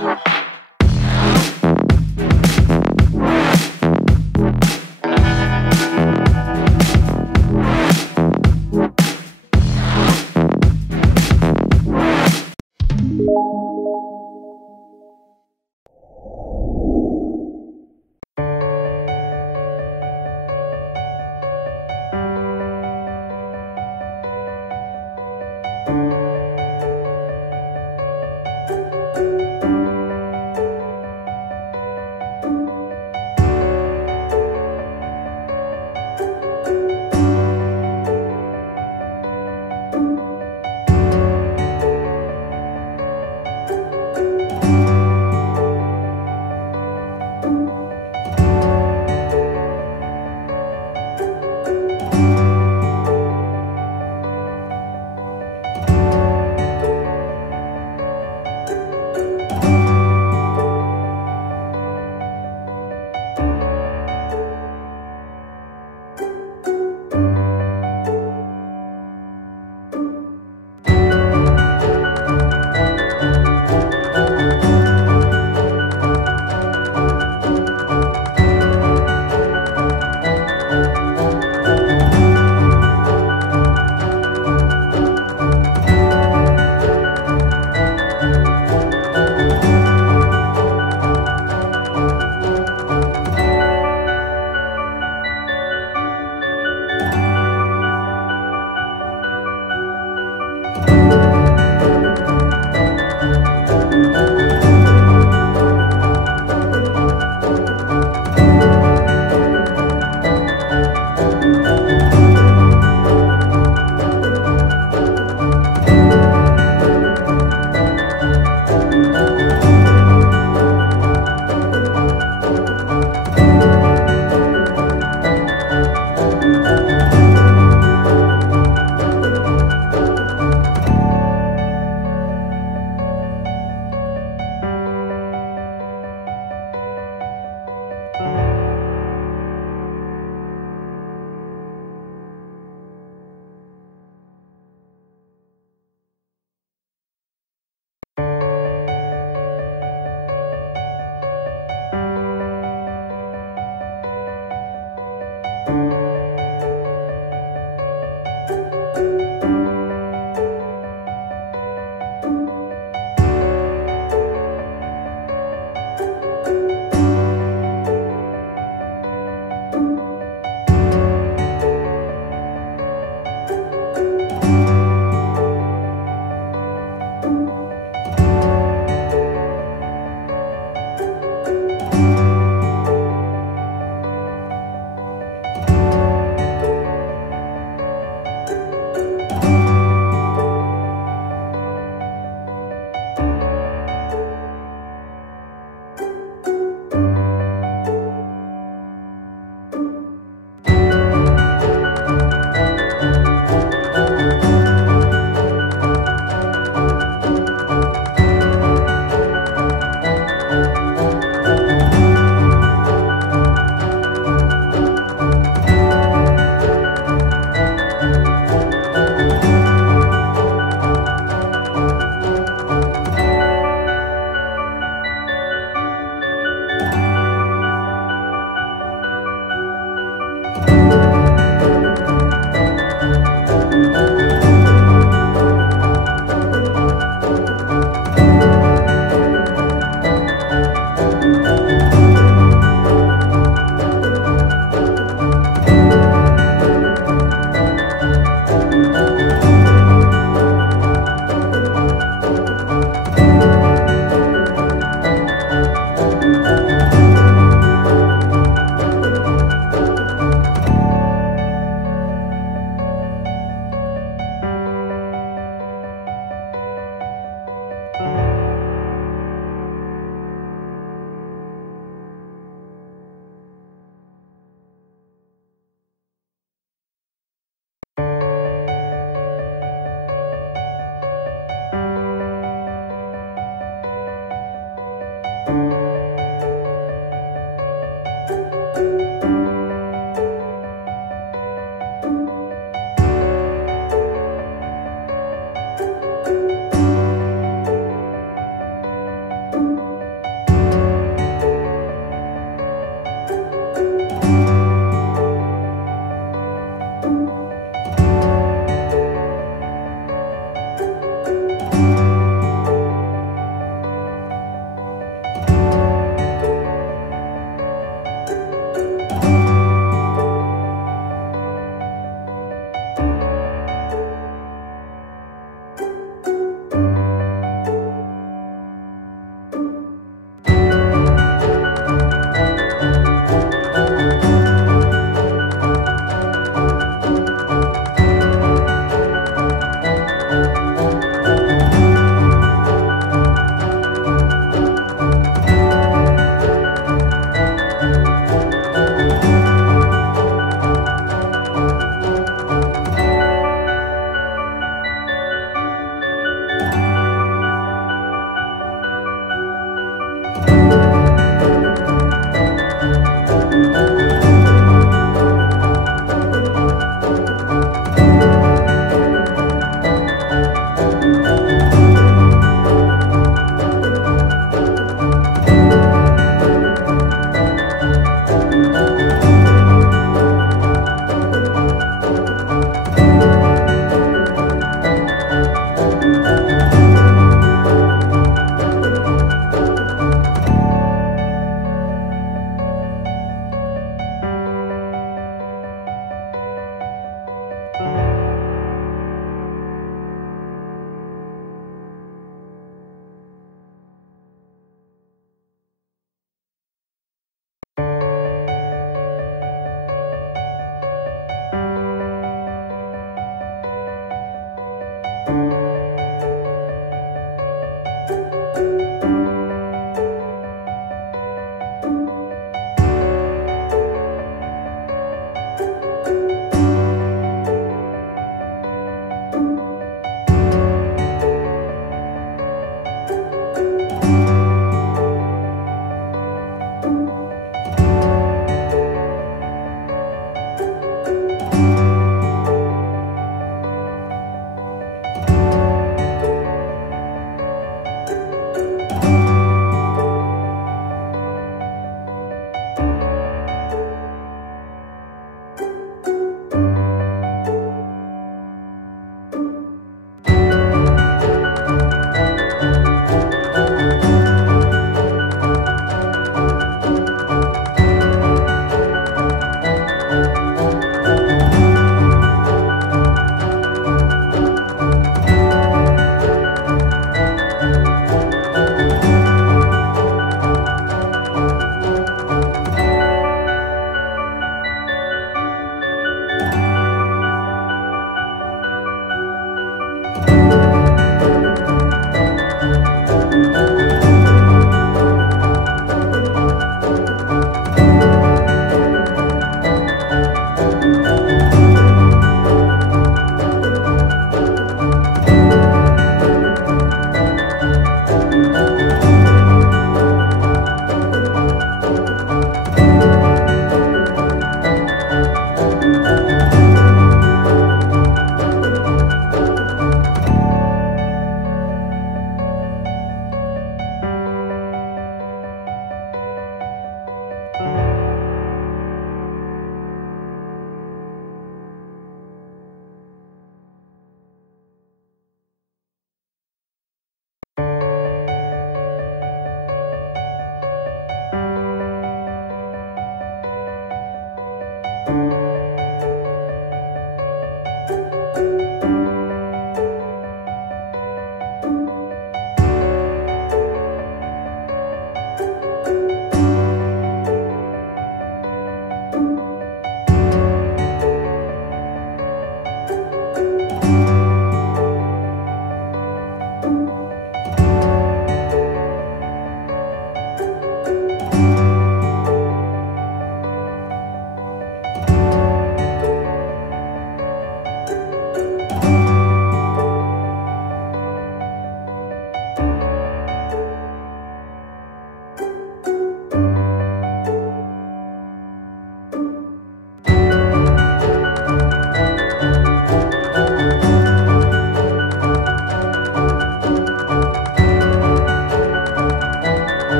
you.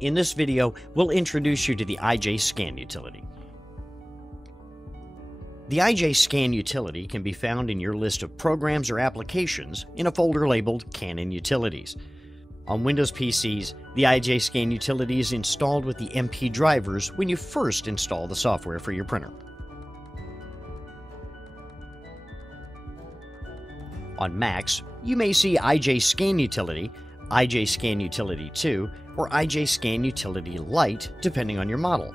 In this video, we'll introduce you to the IJ-Scan utility. The IJ-Scan utility can be found in your list of programs or applications in a folder labeled Canon Utilities. On Windows PCs, the IJ-Scan utility is installed with the MP drivers when you first install the software for your printer. On Macs, you may see IJ-Scan Utility, IJ-Scan Utility 2, or IJ-Scan Utility Lite, depending on your model.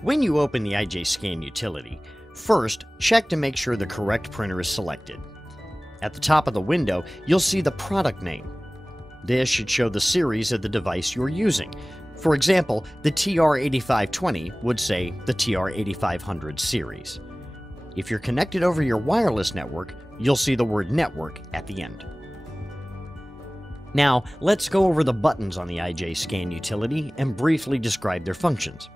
When you open the IJ-Scan utility, first check to make sure the correct printer is selected. At the top of the window, you'll see the product name. This should show the series of the device you're using. For example, the TR8520 would say the TR8500 series. If you're connected over your wireless network, you'll see the word network at the end. Now, let's go over the buttons on the IJ-Scan utility and briefly describe their functions.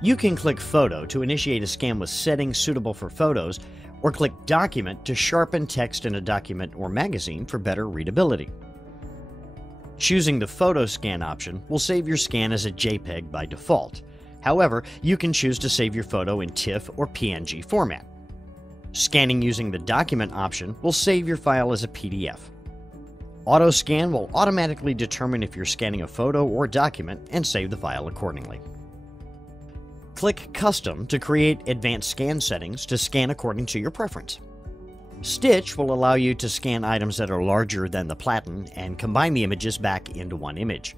You can click Photo to initiate a scan with settings suitable for photos, or click Document to sharpen text in a document or magazine for better readability. Choosing the Photo Scan option will save your scan as a JPEG by default. However, you can choose to save your photo in TIFF or PNG format. Scanning using the Document option will save your file as a PDF. Auto Scan will automatically determine if you're scanning a photo or document and save the file accordingly. Click Custom to create advanced scan settings to scan according to your preference. Stitch will allow you to scan items that are larger than the platen and combine the images back into one image.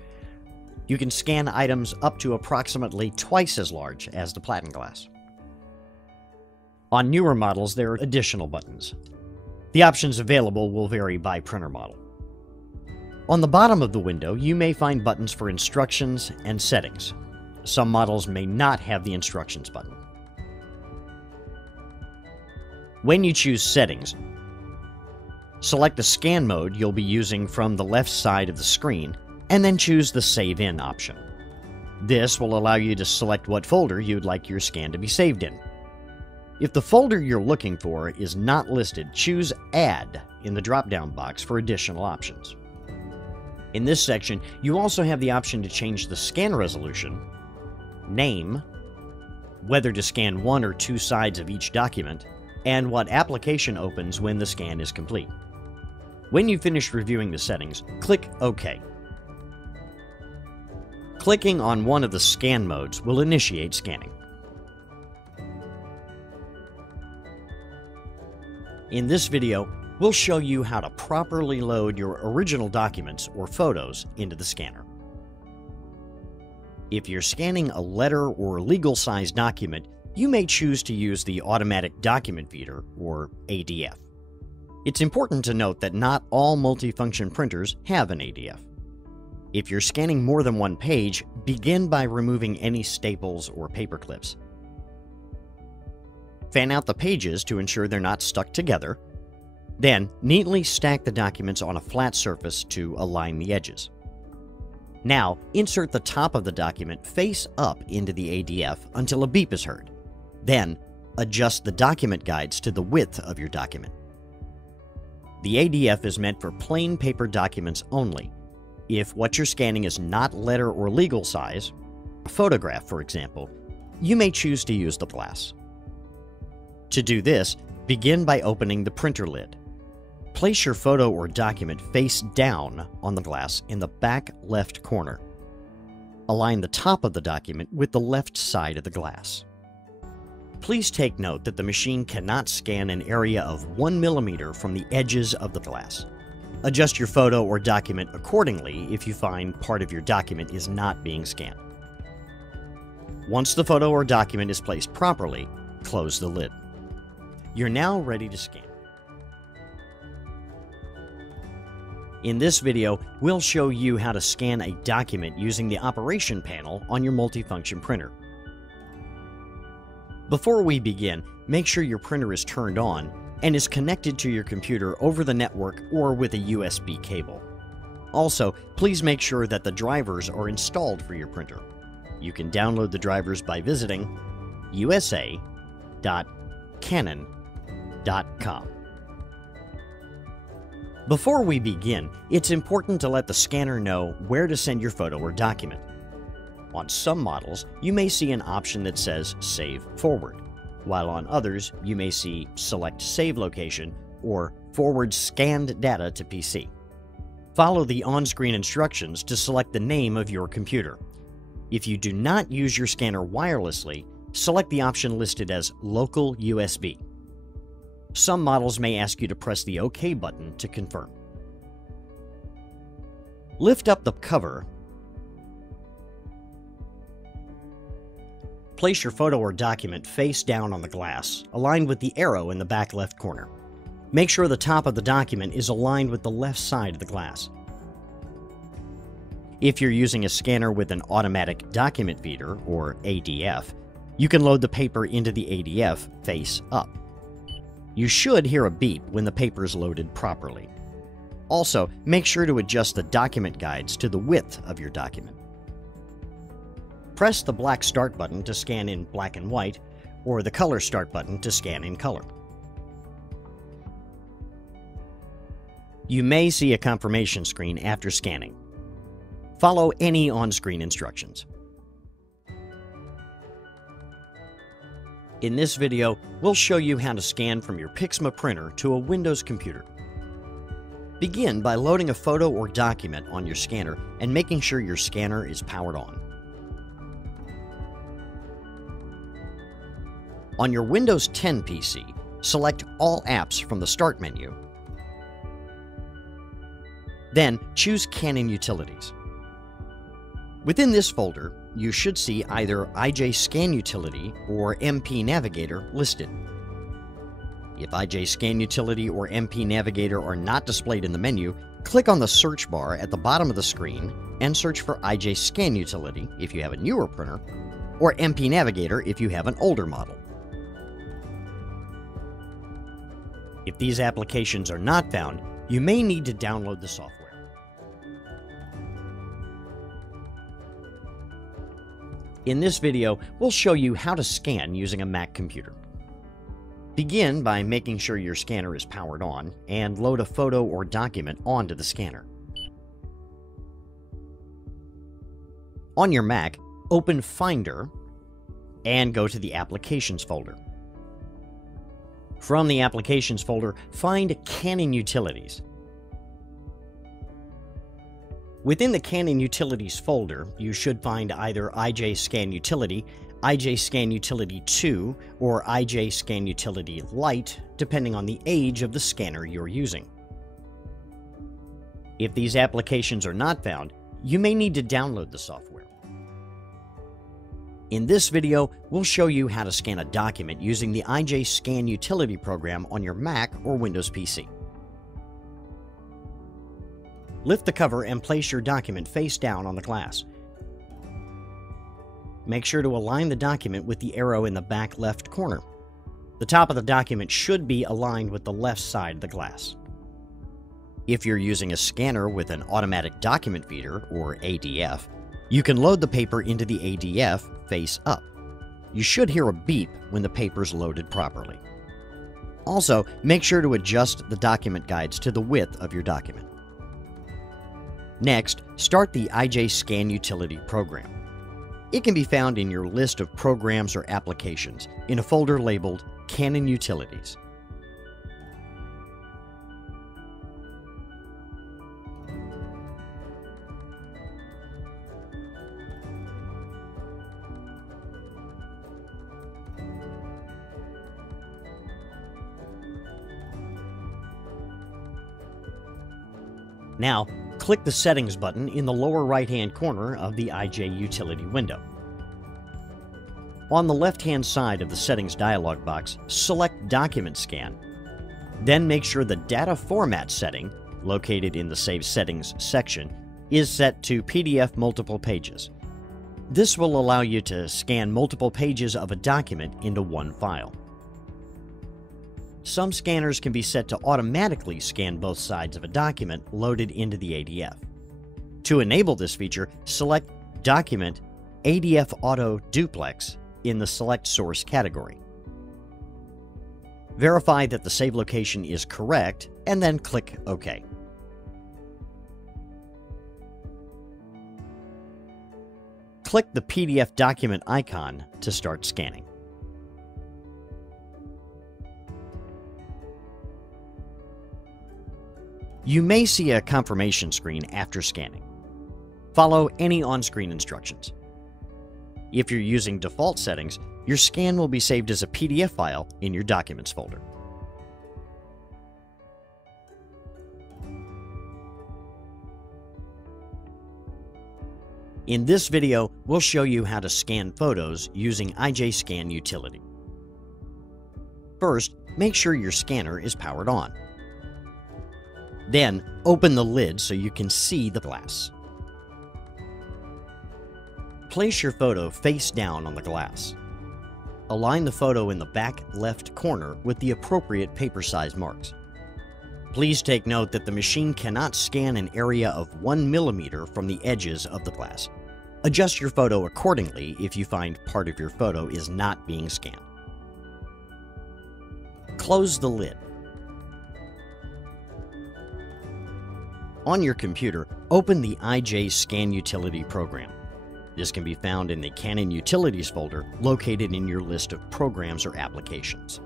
You can scan items up to approximately twice as large as the platen glass. On newer models, there are additional buttons. The options available will vary by printer model. On the bottom of the window, you may find buttons for instructions and settings. Some models may not have the instructions button. When you choose Settings, select the scan mode you'll be using from the left side of the screen, and then choose the Save In option. This will allow you to select what folder you'd like your scan to be saved in. If the folder you're looking for is not listed, choose Add in the drop-down box for additional options. In this section, you also have the option to change the scan resolution, name, whether to scan one or two sides of each document, and what application opens when the scan is complete. When you finish reviewing the settings, click OK. Clicking on one of the scan modes will initiate scanning. In this video, we'll show you how to properly load your original documents or photos into the scanner. If you're scanning a letter or legal-sized document, you may choose to use the Automatic Document Feeder, or ADF. It's important to note that not all multifunction printers have an ADF. If you're scanning more than one page, begin by removing any staples or paper clips. Fan out the pages to ensure they're not stuck together. Then, neatly stack the documents on a flat surface to align the edges. Now, insert the top of the document face up into the ADF until a beep is heard. Then, adjust the document guides to the width of your document. The ADF is meant for plain paper documents only. If what you're scanning is not letter or legal size, a photograph for example, you may choose to use the glass. To do this, begin by opening the printer lid. Place your photo or document face down on the glass in the back left corner. Align the top of the document with the left side of the glass. Please take note that the machine cannot scan an area of 1 millimeter from the edges of the glass. Adjust your photo or document accordingly if you find part of your document is not being scanned. Once the photo or document is placed properly, close the lid. You're now ready to scan. In this video, we'll show you how to scan a document using the operation panel on your multifunction printer. Before we begin, make sure your printer is turned on and is connected to your computer over the network or with a USB cable. Also, please make sure that the drivers are installed for your printer. You can download the drivers by visiting usa.canon.com. Before we begin, it's important to let the scanner know where to send your photo or document. On some models, you may see an option that says Save Forward, while on others, you may see Select Save Location or Forward Scanned Data to PC. Follow the on-screen instructions to select the name of your computer. If you do not use your scanner wirelessly, select the option listed as Local USB. Some models may ask you to press the OK button to confirm. Lift up the cover. Place your photo or document face down on the glass, aligned with the arrow in the back left corner. Make sure the top of the document is aligned with the left side of the glass. If you're using a scanner with an automatic document feeder, or ADF, you can load the paper into the ADF face up. You should hear a beep when the paper is loaded properly. Also, make sure to adjust the document guides to the width of your document. Press the black Start button to scan in black and white, or the color Start button to scan in color. You may see a confirmation screen after scanning. Follow any on-screen instructions. In this video, we'll show you how to scan from your PIXMA printer to a Windows computer. Begin by loading a photo or document on your scanner and making sure your scanner is powered on. On your Windows 10 PC, select All Apps from the Start menu. Then choose Canon Utilities. Within this folder, you should see either IJ Scan Utility or MP Navigator listed. If IJ Scan Utility or MP Navigator are not displayed in the menu, click on the search bar at the bottom of the screen and search for IJ Scan Utility if you have a newer printer, or MP Navigator if you have an older model. If these applications are not found, you may need to download the software. In this video, we'll show you how to scan using a Mac computer. Begin by making sure your scanner is powered on and load a photo or document onto the scanner. On your Mac, open Finder and go to the Applications folder. From the Applications folder, find Canon Utilities. Within the Canon Utilities folder, you should find either IJ Scan Utility, IJ Scan Utility 2, or IJ Scan Utility Lite, depending on the age of the scanner you're using. If these applications are not found, you may need to download the software. In this video, we'll show you how to scan a document using the IJ Scan Utility program on your Mac or Windows PC. Lift the cover and place your document face down on the glass. Make sure to align the document with the arrow in the back left corner. The top of the document should be aligned with the left side of the glass. If you're using a scanner with an automatic document feeder, or ADF, you can load the paper into the ADF face up. You should hear a beep when the paper is loaded properly. Also, make sure to adjust the document guides to the width of your document. Next, start the IJ Scan Utility program. It can be found in your list of programs or applications in a folder labeled Canon Utilities. Now, click the Settings button in the lower right-hand corner of the IJ Utility window. On the left-hand side of the Settings dialog box, select Document Scan. Then make sure the Data Format setting, located in the Save Settings section, is set to PDF Multiple Pages. This will allow you to scan multiple pages of a document into one file. Some scanners can be set to automatically scan both sides of a document loaded into the ADF. To enable this feature, select Document ADF Auto Duplex in the Select Source category. Verify that the save location is correct, and then click OK. Click the PDF document icon to start scanning. You may see a confirmation screen after scanning. Follow any on-screen instructions. If you're using default settings, your scan will be saved as a PDF file in your Documents folder. In this video, we'll show you how to scan photos using IJScan utility. First, make sure your scanner is powered on. Then, open the lid so you can see the glass. Place your photo face down on the glass. Align the photo in the back left corner with the appropriate paper size marks. Please take note that the machine cannot scan an area of 1 millimeter from the edges of the glass. Adjust your photo accordingly if you find part of your photo is not being scanned. Close the lid. On your computer, open the IJScan utility program. This can be found in the CANON Utilities folder located in your list of programs or applications.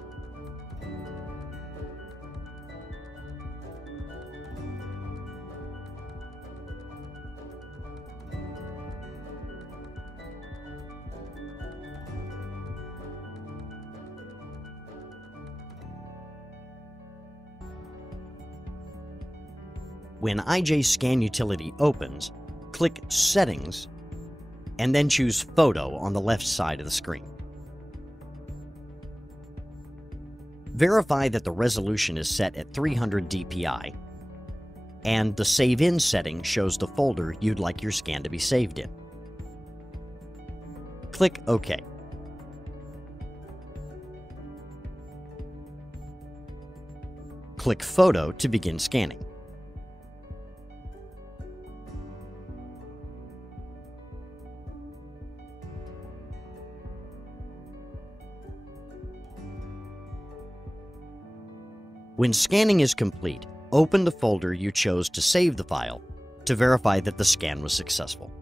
When IJScan utility opens, click Settings and then choose Photo on the left side of the screen. Verify that the resolution is set at 300 dpi and the Save In setting shows the folder you'd like your scan to be saved in. Click OK. Click Photo to begin scanning. When scanning is complete, open the folder you chose to save the file to verify that the scan was successful.